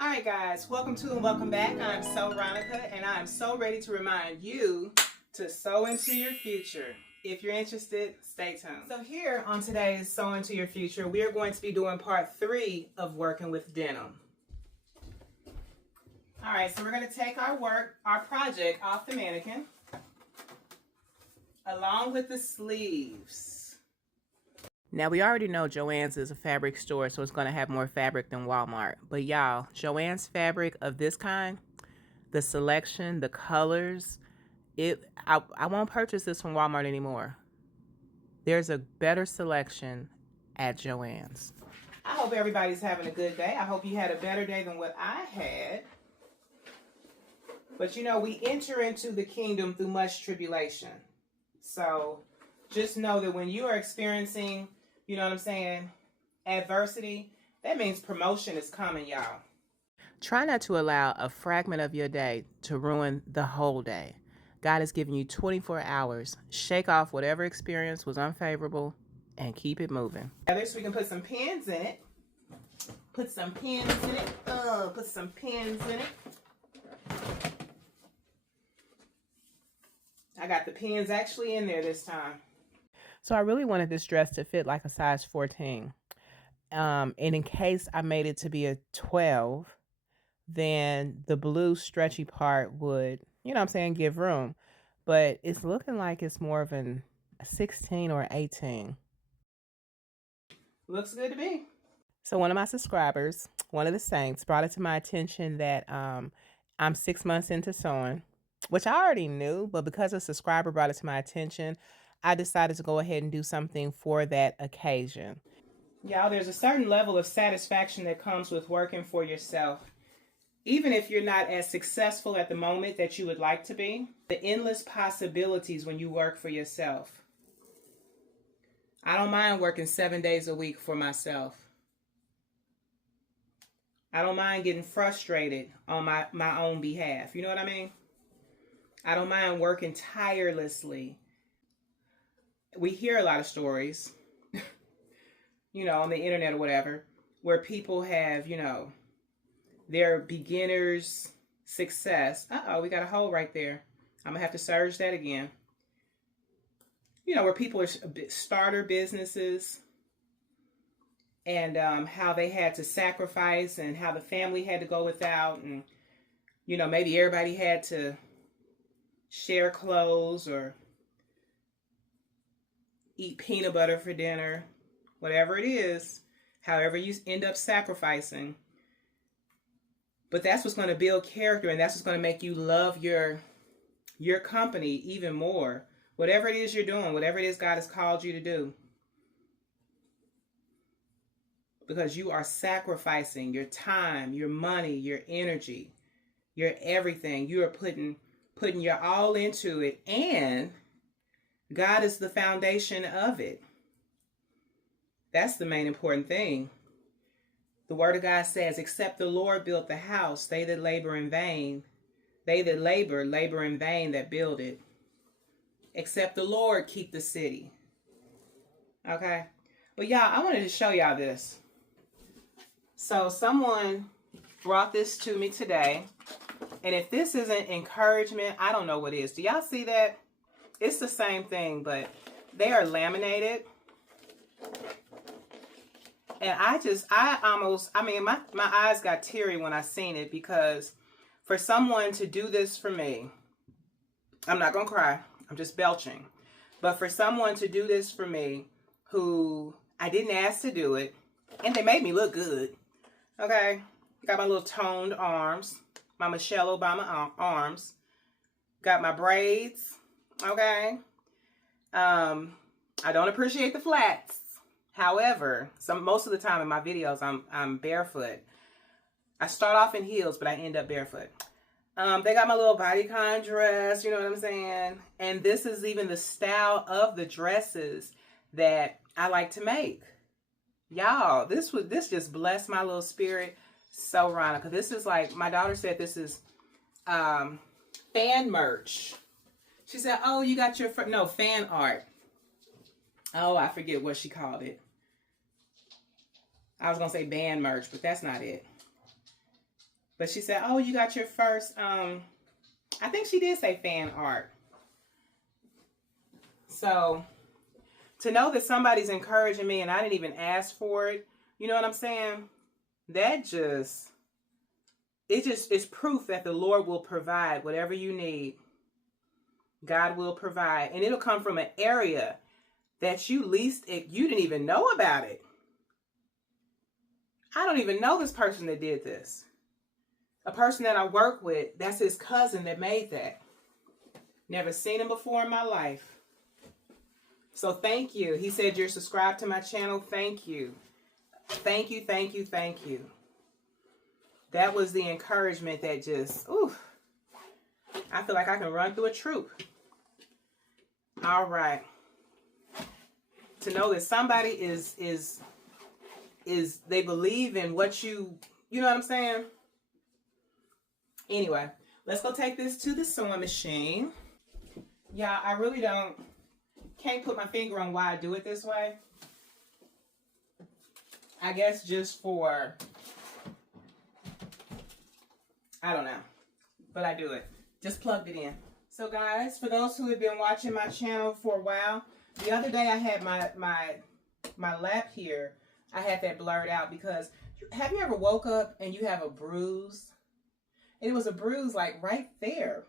All right, guys, welcome to and welcome back. I'm So Ronica, and I'm so ready to remind you to sow into your future. If you're interested, stay tuned. So here on today's Sow Into Your Future, we are going to be doing part 3 of working with denim. All right, so we're going to take our project off the mannequin, along with the sleeves. Now, we already know Joann's is a fabric store, so it's going to have more fabric than Walmart. But y'all, Joann's fabric of this kind, the selection, the colors, I won't purchase this from Walmart anymore. There's a better selection at Joann's. I hope everybody's having a good day. I hope you had a better day than what I had. But you know, we enter into the kingdom through much tribulation. So just know that when you are experiencing, you know what I'm saying, adversity, that means promotion is coming, y'all. Try not to allow a fragment of your day to ruin the whole day. God has given you 24 hours. Shake off whatever experience was unfavorable and keep it moving. So we can put some pins in it. Put some pins in it. Put some pins in it. I got the pins actually in there this time. So I really wanted this dress to fit like a size 14. And in case I made it to be a 12, then the blue stretchy part would, you know what I'm saying, give room. But it's looking like it's more of a 16 or 18. Looks good to me. So one of my subscribers, one of the saints, brought it to my attention that I'm 6 months into sewing, which I already knew, but because a subscriber brought it to my attention, I decided to go ahead and do something for that occasion. Y'all, there's a certain level of satisfaction that comes with working for yourself. Even if you're not as successful at the moment that you would like to be, the endless possibilities when you work for yourself. I don't mind working 7 days a week for myself. I don't mind getting frustrated on my own behalf. You know what I mean? I don't mind working tirelessly. We hear a lot of stories, you know, on the internet or whatever, where people have, you know, their beginner's success. Uh-oh, we got a hole right there. I'm going to have to surge that again. You know, where people are starter businesses and how they had to sacrifice and how the family had to go without. And, you know, maybe everybody had to share clothes or eat peanut butter for dinner, whatever it is, however you end up sacrificing. But that's what's going to build character, and that's what's going to make you love your company even more. Whatever it is you're doing, whatever it is God has called you to do. Because you are sacrificing your time, your money, your energy, your everything. You are putting your all into it, and God is the foundation of it. That's the main important thing. The word of God says, except the Lord built the house, they that labor in vain. They that labor in vain that build it. Except the Lord keep the city. Okay? But y'all, I wanted to show y'all this. So someone brought this to me today. And if this isn't encouragement, I don't know what is. Do y'all see that? It's the same thing, but they are laminated. And my eyes got teary when I seen it, because for someone to do this for me, I'm not going to cry. I'm just belching. But for someone to do this for me, who I didn't ask to do it, and they made me look good. Okay? Got my little toned arms, my Michelle Obama arms. Got my braids. Okay? I don't appreciate the flats. However, most of the time in my videos, I'm barefoot. I start off in heels, but I end up barefoot. They got my little bodycon dress, you know what I'm saying? And this is even the style of the dresses that I like to make. Y'all, this just blessed my little spirit. So Ronica, this is like, my daughter said this is fan merch. She said, oh, you got your, fan art. Oh, I forget what she called it. I was going to say band merch, but that's not it. But she said, oh, you got your first, I think she did say fan art. So to know that somebody's encouraging me and I didn't even ask for it, you know what I'm saying? That just, it's proof that the Lord will provide whatever you need. God will provide. And it'll come from an area that you didn't even know about it. I don't even know this person that did this. A person that I work with, that's his cousin that made that. Never seen him before in my life. So thank you. He said you're subscribed to my channel. Thank you. Thank you, thank you, thank you. That was the encouragement that just, ooh, I feel like I can run through a troop. All right. To know that somebody is they believe in what you know what I'm saying? Anyway, let's go take this to the sewing machine. Yeah, I really can't put my finger on why I do it this way. I guess just for, I don't know, but I do it. Just plugged it in. So guys, for those who have been watching my channel for a while, the other day I had my lap here, I had that blurred out because, have you ever woke up and you have a bruise? It was a bruise like right there.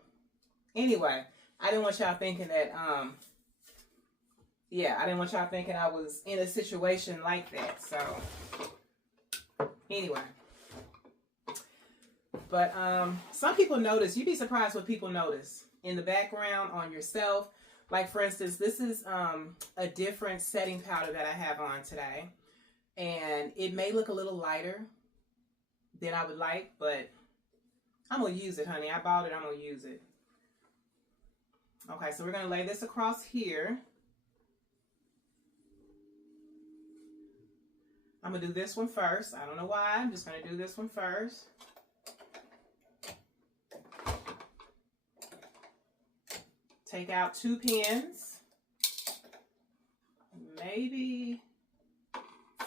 Anyway, I didn't want y'all thinking that, yeah, I didn't want y'all thinking I was in a situation like that. So, anyway. But some people notice, you'd be surprised what people notice in the background on yourself. Like for instance, this is a different setting powder that I have on today. And it may look a little lighter than I would like, but I'm going to use it, honey. I bought it, I'm going to use it. Okay, so we're going to lay this across here. I'm going to do this one first. I don't know why. I'm just going to do this one first. Take out 2 pins. Maybe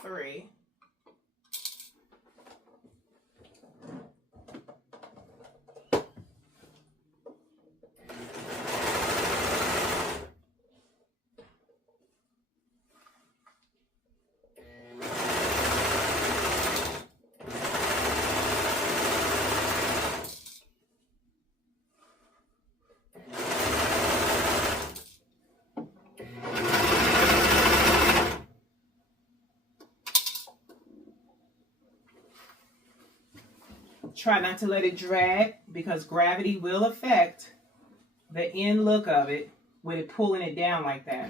3. Try not to let it drag because gravity will affect the end look of it with it pulling it down like that.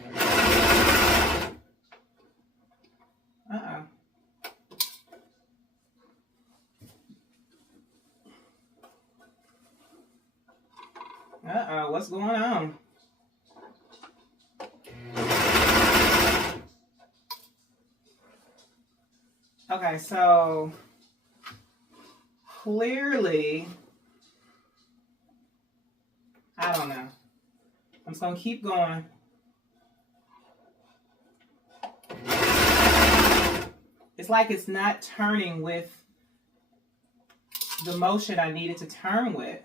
What's going on? Okay, so clearly, I don't know. I'm just going to keep going. It's like it's not turning with the motion I needed to turn with.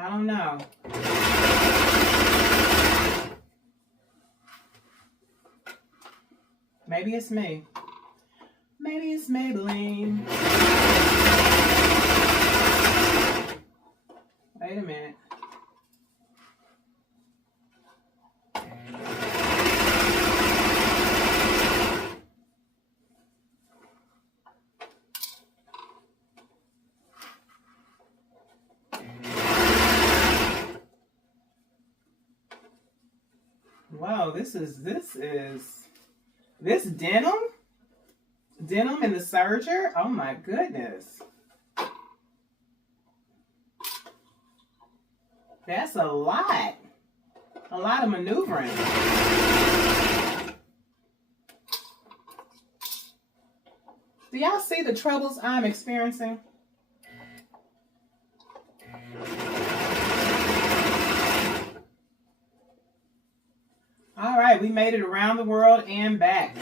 I don't know. Maybe it's me. Maybe it's Maybelline. Wait a minute. Wow, this denim? Denim in the Serger? Oh my goodness. That's a lot. A lot of maneuvering. Do y'all see the troubles I'm experiencing? All right, we made it around the world and back.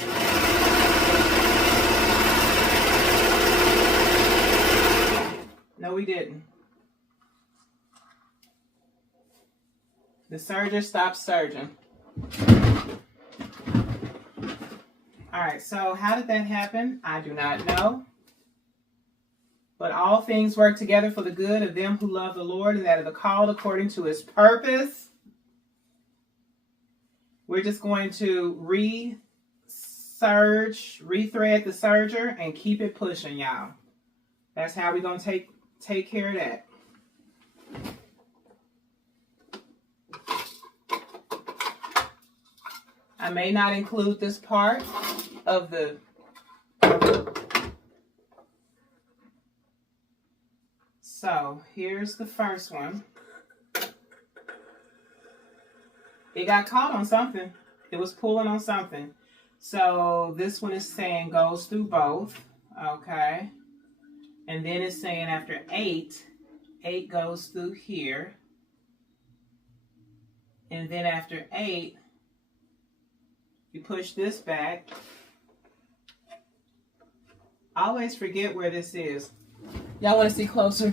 we didn't. The serger stopped surging. All right, so how did that happen? I do not know. But all things work together for the good of them who love the Lord and that are the called according to his purpose. We're just going to rethread the serger and keep it pushing, y'all. That's how we're going to take care of that. I may not include this part of the so here's the first one. It got caught on something. It was pulling on something. So this one is saying goes through both. Okay. And then it's saying after 8 goes through here. And then after 8, you push this back. I always forget where this is. Y'all want to see closer?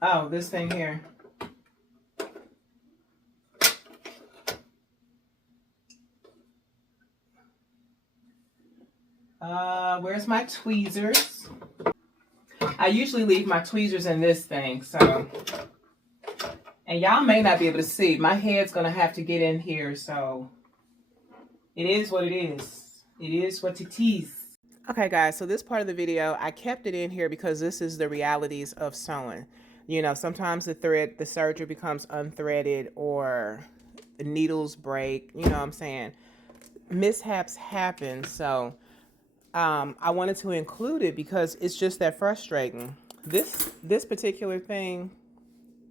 Oh, this thing here. Where's my tweezers? I usually leave my tweezers in this thing, so. And y'all may not be able to see. My head's going to have to get in here, so. It is what it is. It is what it is. Okay, guys, so this part of the video, I kept it in here because this is the realities of sewing. You know, sometimes the serger becomes unthreaded or the needles break, you know what I'm saying? Mishaps happen, so I wanted to include it because it's just that frustrating. This particular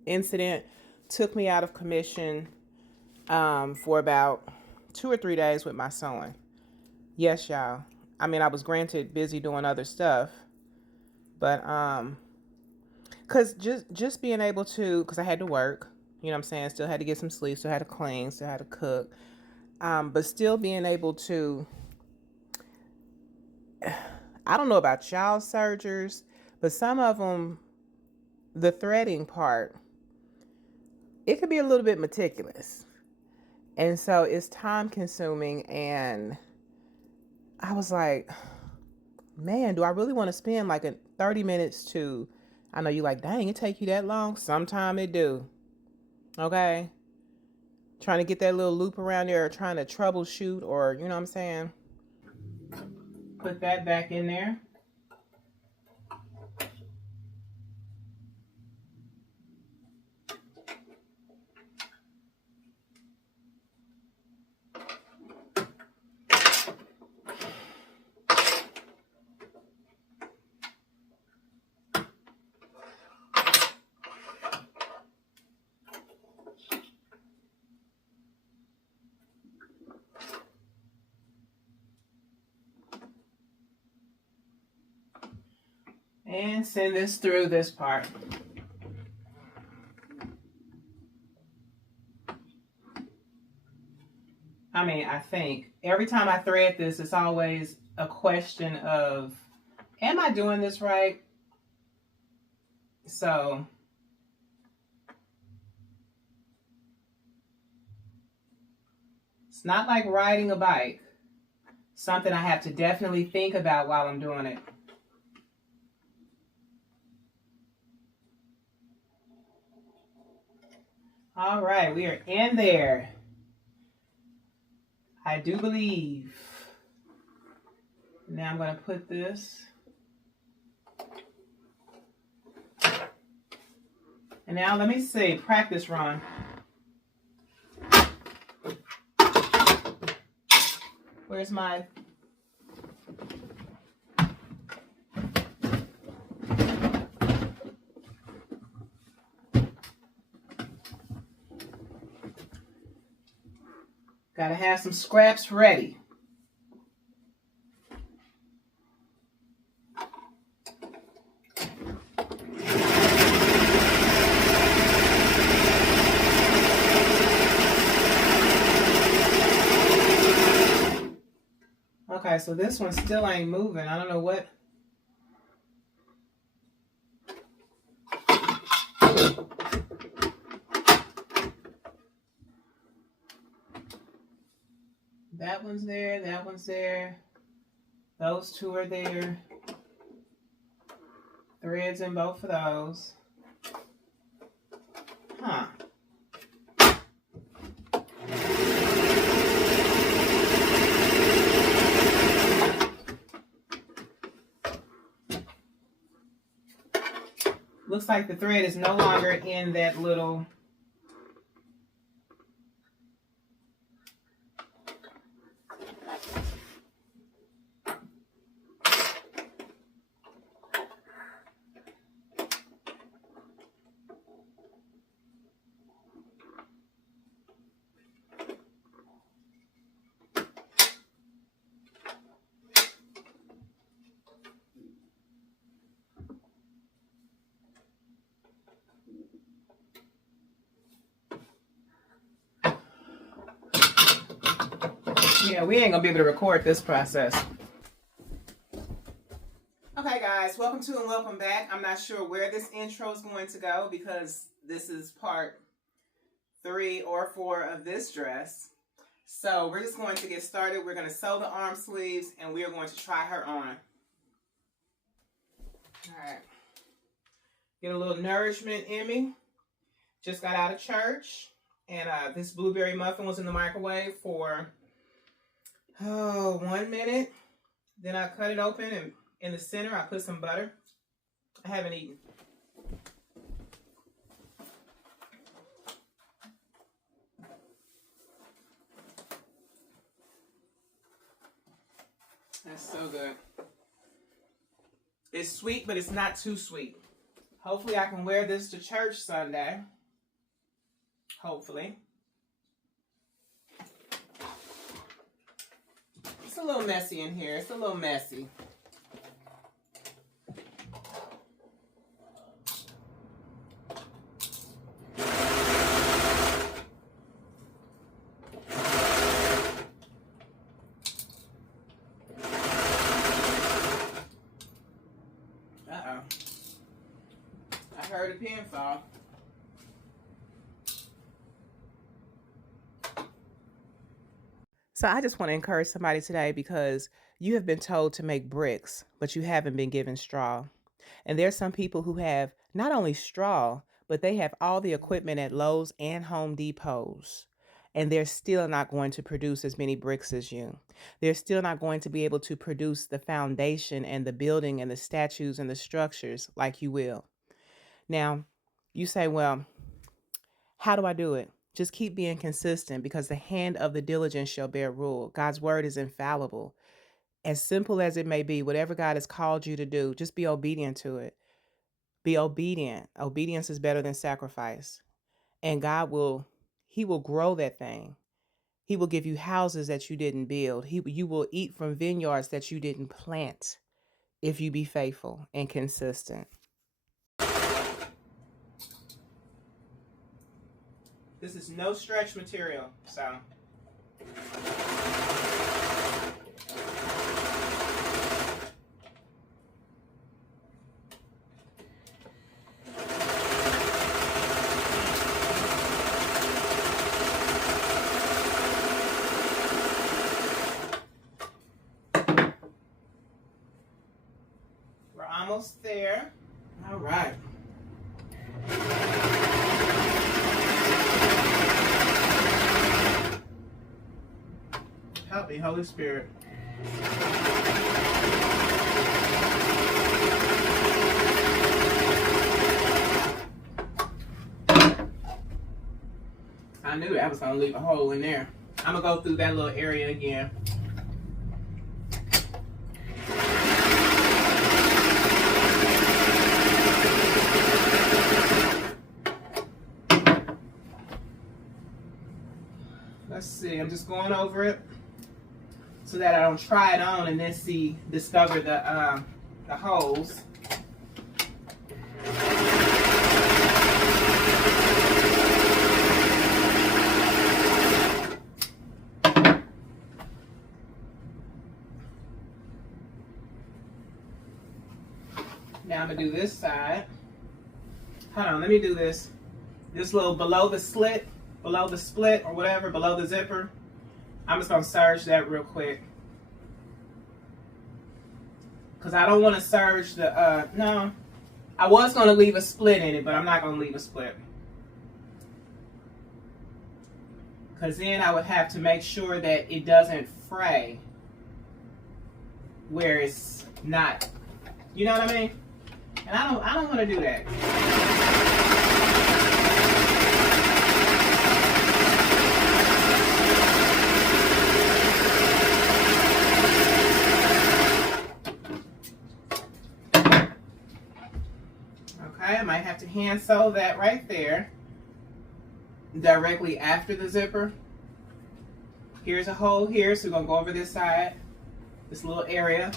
incident took me out of commission for about 2 or 3 days with my sewing. Yes, y'all. I mean, I was granted busy doing other stuff, but cause just being able to, cause I had to work, you know what I'm saying, still had to get some sleep, still had to clean, still had to cook, but still being able to, I don't know about y'all sergers, but some of them, the threading part, it could be a little bit meticulous, and so it's time consuming, and I was like, man, do I really want to spend like 30 minutes to, I know you like, dang, it take you that long? Sometime it do. Okay? Trying to get that little loop around there or trying to troubleshoot or, you know what I'm saying? Put that back in there. And send this through this part. I mean, I think every time I thread this, it's always a question of, am I doing this right? So, it's not like riding a bike. Something I have to definitely think about while I'm doing it. All right, we are in there. I do believe. Now I'm going to put this. And now let me see, practice run. Where's my... Gotta have some scraps ready. Okay, so this one still ain't moving. I don't know what. That one's there, that one's there. Those two are there. Threads in both of those. Huh. Looks like the thread is no longer in that little yeah, we ain't gonna be able to record this process. Okay guys, welcome to and welcome back. I'm not sure where this intro is going to go because this is part 3 or 4 of this dress. So we're just going to get started. We're going to sew the arm sleeves and we are going to try her on. Alright. Get a little nourishment in me. Just got out of church. And this blueberry muffin was in the microwave for 1 minute. Then I cut it open and in the center I put some butter. I haven't eaten. That's so good. It's sweet, but it's not too sweet. Hopefully I can wear this to church Sunday. Hopefully. It's a little messy in here. It's a little messy. Uh-oh. I heard a pin fall. So I just want to encourage somebody today because you have been told to make bricks, but you haven't been given straw. And there's some people who have not only straw, but they have all the equipment at Lowe's and Home Depots. And they're still not going to produce as many bricks as you. They're still not going to be able to produce the foundation and the building and the statues and the structures like you will. Now, you say, well, how do I do it? Just keep being consistent because the hand of the diligent shall bear rule. God's word is infallible. As simple as it may be, whatever God has called you to do, just be obedient to it. Be obedient. Obedience is better than sacrifice. And He will grow that thing. He will give you houses that you didn't build. You will eat from vineyards that you didn't plant if you be faithful and consistent. This is no stretch material, so. We're almost there. All right. Help me, Holy Spirit. I knew I was going to leave a hole in there. I'm going to go through that little area again. Let's see, I'm just going over it so that I don't try it on and then discover the holes. Now I'm gonna do this side. Hold on, let me do this little below the split or whatever, below the zipper. I'm just going to serge that real quick. Because I don't want to serge the, no. I was going to leave a split in it, but I'm not going to leave a split. Because then I would have to make sure that it doesn't fray where it's not. You know what I mean? And I don't want to do that. Okay, I might have to hand sew that right there, directly after the zipper. Here's a hole here, so we're gonna go over this side, this little area.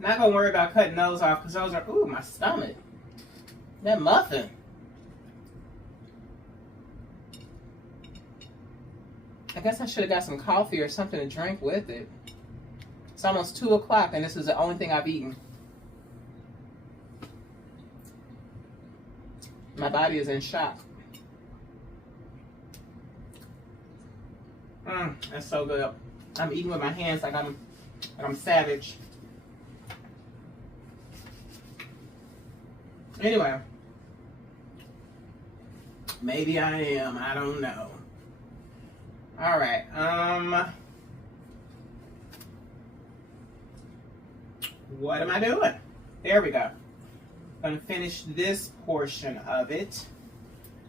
Not gonna worry about cutting those off because those are, ooh, my stomach. That muffin. I guess I should have got some coffee or something to drink with it. It's almost 2 o'clock and this is the only thing I've eaten. My body is in shock. That's so good. I'm eating with my hands like I'm savage. Anyway, maybe I am. I don't know. All right. What am I doing? There we go. I'm gonna finish this portion of it.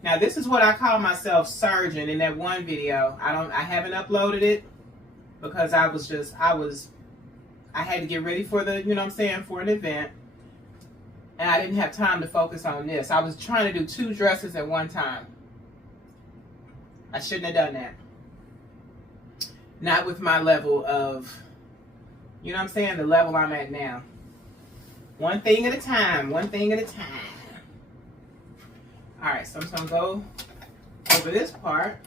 Now this is what I call myself serging in that one video. I haven't uploaded it because I had to get ready for the, you know what I'm saying, for an event. And I didn't have time to focus on this. I was trying to do 2 dresses at one time. I shouldn't have done that. Not with my level of, you know what I'm saying, the level I'm at now. One thing at a time, one thing at a time. All right, so I'm just gonna go over this part.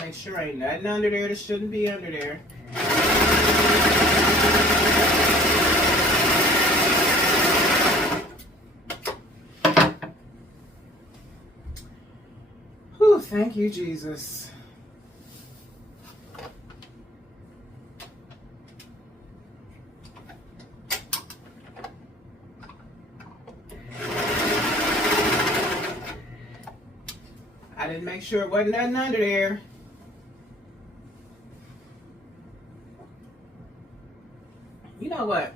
Make sure ain't nothing under there that shouldn't be under there. Whew, thank you, Jesus. I didn't make sure it wasn't nothing under there. You know what?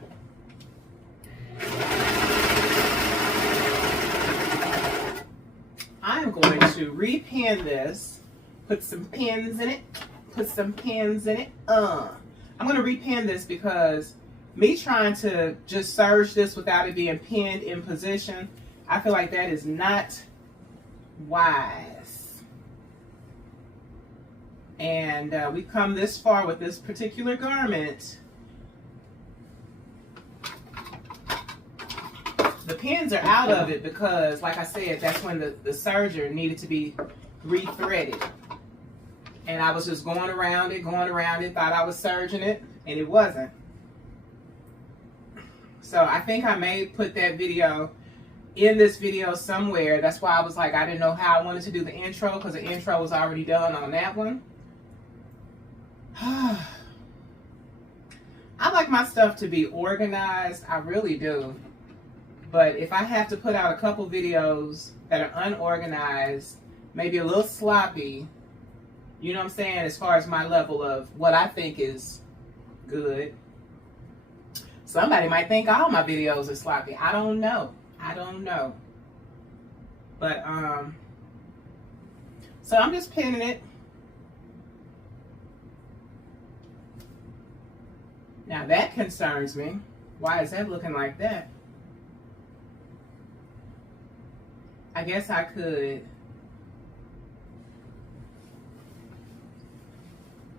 I'm going to repin this, put some pins in it, I'm going to repin this because me trying to just serge this without it being pinned in position, I feel like that is not wise. And we've come this far with this particular garment. The pins are out of it because, like I said, that's when the serger needed to be rethreaded. And I was just going around it, thought I was serging it, and it wasn't. So I think I may put that video in this video somewhere. That's why I was like, I didn't know how I wanted to do the intro because the intro was already done on that one. I like my stuff to be organized. I really do. But if I have to put out a couple videos that are unorganized, maybe a little sloppy, you know what I'm saying, as far as my level of what I think is good. Somebody might think all my videos are sloppy. I don't know. But, so I'm just pinning it. Now that concerns me. Why is that looking like that? I guess I could.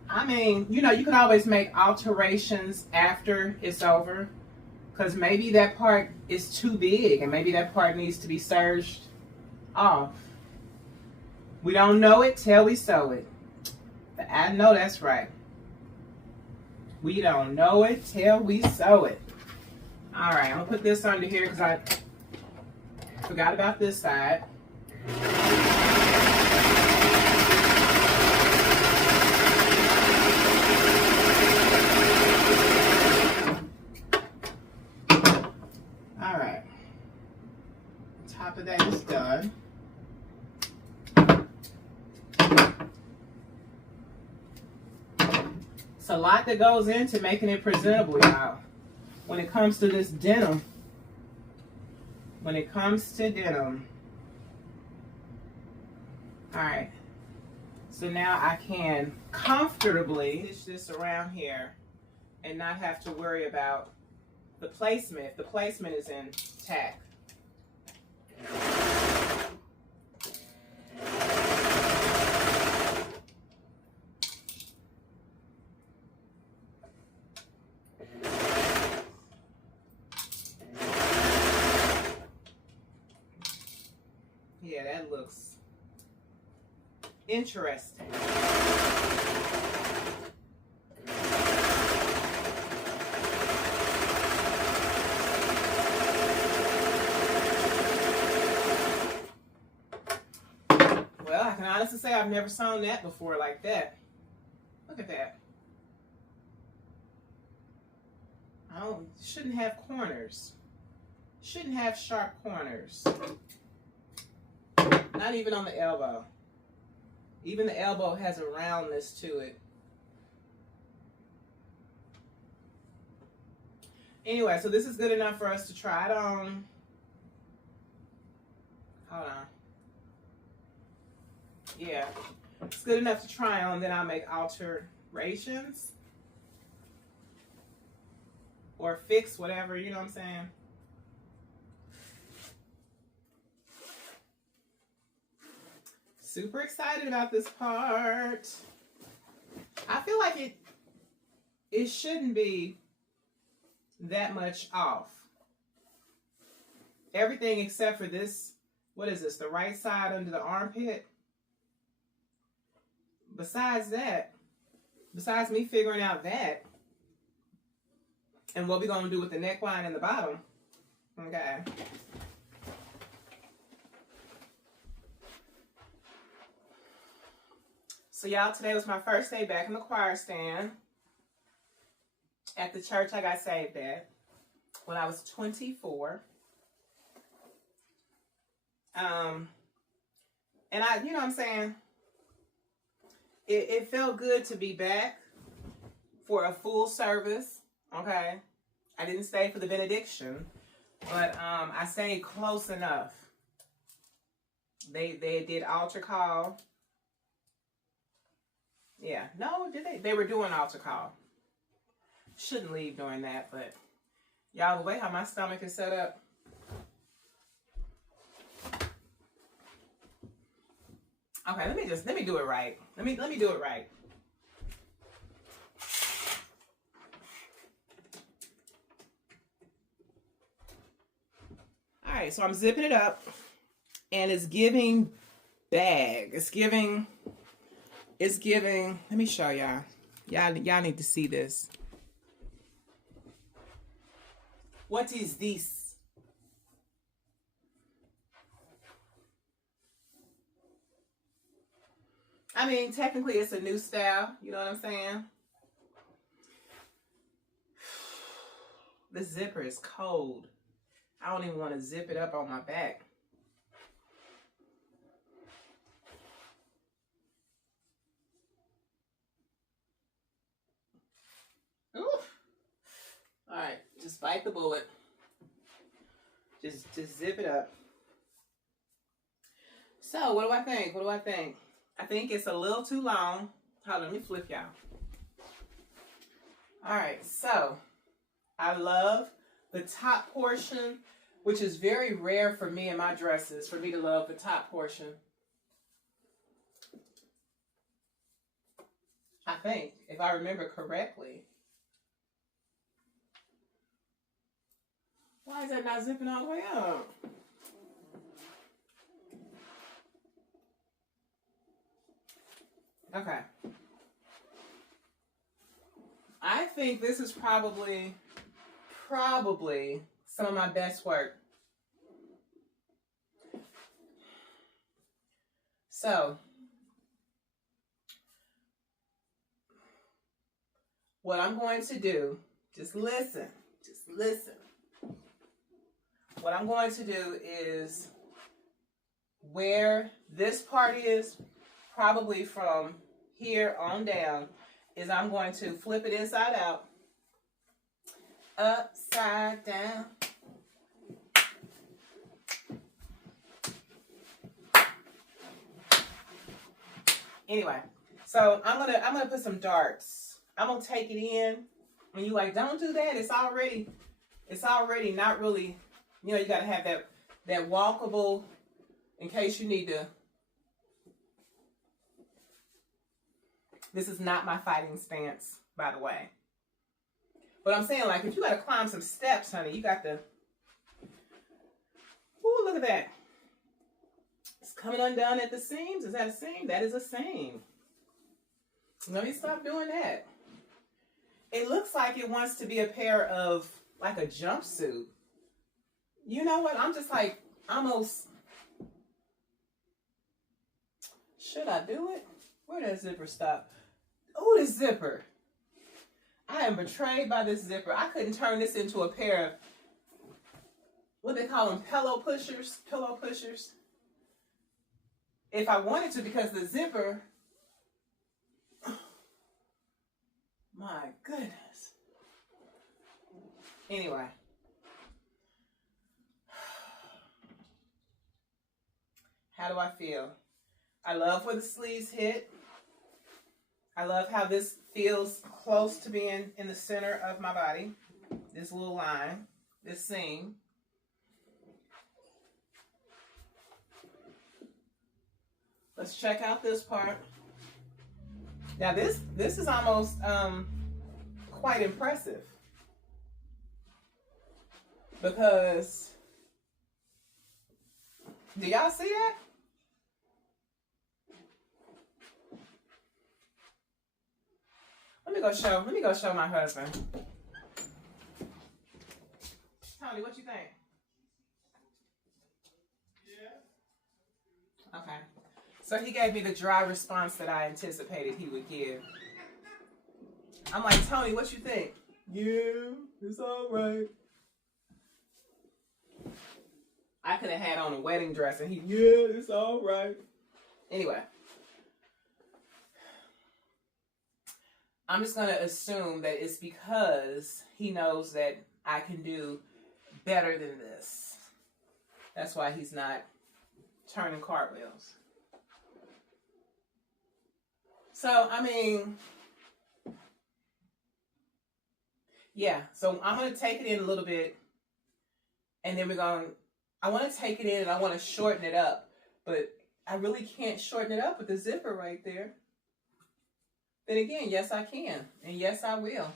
I mean, you know, you can always make alterations after it's over. Because maybe that part is too big and maybe that part needs to be serged off. We don't know it till we sew it. I know that's right. We don't know it till we sew it. All right, I'm gonna put this under here because I forgot about this side. All right, top of that is done. It's a lot that goes into making it presentable, y'all. When it comes to this denim. When it comes to denim. Alright. So now I can comfortably stitch this around here and not have to worry about the placement. If the placement is intact. Yeah, that looks interesting. Well, I can honestly say I've never sewn that before like that. Look at that. Shouldn't have corners. Shouldn't have sharp corners. Not even on the elbow. Even the elbow has a roundness to it. Anyway, so this is good enough for us to try it on. Hold on. Yeah, it's good enough to try on, then I'll make alterations. Or fix whatever, you know what I'm saying? Super excited about this part. I feel like it shouldn't be that much off. Everything except for this, what is this, the right side under the armpit? Besides that, besides me figuring out that, and what we're going to do with the neckline and the bottom, okay. So y'all, today was my first day back in the choir stand at the church I got saved at when I was 24. And I, you know what I'm saying? It felt good to be back for a full service, okay? I didn't stay for the benediction, but I stayed close enough. They did altar call. Yeah, no, did they? They were doing altar call. Shouldn't leave doing that, but y'all, the way how my stomach is set up. Okay, let me do it right. Let me do it right. All right, so I'm zipping it up, and it's giving bag. It's giving. Let me show y'all. Y'all need to see this. What is this? I mean, technically it's a new style. You know what I'm saying? The zipper is cold. I don't even want to zip it up on my back. Oof. All right, just bite the bullet. Just zip it up. So, what do I think? What do I think? I think it's a little too long. Hold on, let me flip y'all. All right, so I love the top portion, which is very rare for me in my dresses, for me to love the top portion. I think, if I remember correctly. is that not zipping all the way up? Okay. I think this is probably some of my best work. So, what I'm going to do, just listen. What I'm going to do is where this part is, probably from here on down, is I'm going to flip it inside out, upside down. Anyway, so I'm gonna put some darts. I'm gonna take it in, and you like, don't do that. It's already not really, you know, you gotta have that walkable in case you need to. This is not my fighting stance, by the way. But I'm saying, like, if you gotta climb some steps, honey, you got to. Ooh, look at that. It's coming undone at the seams. Is that a seam? That is a seam. Let me stop doing that. It looks like it wants to be a pair of, like, a jumpsuit. You know what? I'm just like, almost. Should I do it? Where does zipper stop? Oh, this zipper. I am betrayed by this zipper. I couldn't turn this into a pair of, what they call them, pillow pushers. If I wanted to, because the zipper, my goodness. Anyway. How do I feel? I love where the sleeves hit. I love how this feels close to being in the center of my body. This little line, this seam. Let's check out this part. Now this is almost quite impressive, because do y'all see that? Let me go show my husband. Tony, what you think? Yeah. Okay. So he gave me the dry response that I anticipated he would give. I'm like, Tony, what you think? Yeah, it's all right. I could have had on a wedding dress and yeah, it's all right. Anyway. I'm just going to assume that it's because he knows that I can do better than this. That's why he's not turning cartwheels. So, I mean, yeah. So I'm going to take it in a little bit. And then I want to take it in and I want to shorten it up. But I really can't shorten it up with the zipper right there. Then again, yes, I can. And yes, I will.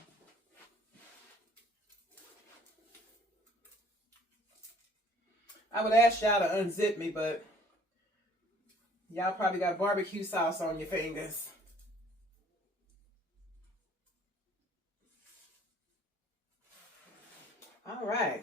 I would ask y'all to unzip me, but y'all probably got barbecue sauce on your fingers. All right.